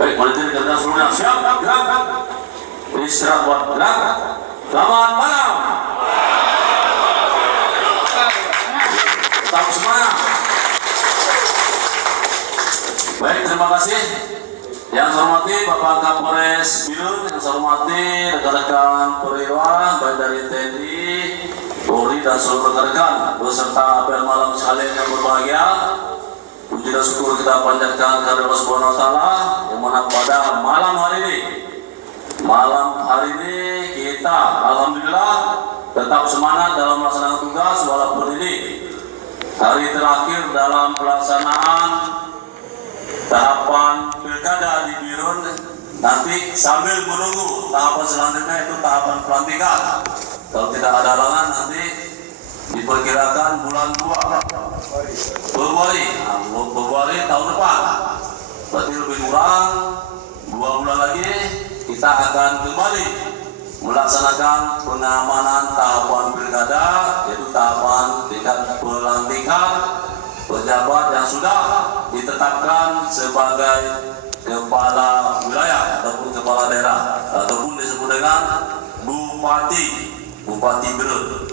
Baik, monitor kita seluruhnya siap, gerak, istirahat buat gerak. Selamat malam. Tetap semangat. Baik, terima kasih. Yang saya hormati Bapak Kapolres Birun, yang saya hormati rekan-rekan perwira baik dari TNI, Polri dan seluruh rekan-rekan beserta apel malam sekalian yang berbahagia. Puji dan syukur kita panjatkan kepada Allah Subhanahu wa taala yang mana pada malam hari ini kita alhamdulillah tetap semangat dalam melaksanakan tugas walaupun ini hari terakhir dalam pelaksanaan tahapan pilkada di Birun. Nanti sambil menunggu tahapan selanjutnya itu tahapan pelantikan. Kalau tidak ada halangan nanti diperkirakan bulan 2 Februari tahun depan. Berarti lebih kurang 2 bulan lagi kita akan kembali melaksanakan pengamanan tahapan pilkada, yaitu tahapan tingkat pelantikan pejabat yang sudah ditetapkan sebagai kepala wilayah ataupun kepala daerah ataupun disebut dengan Bupati Birun.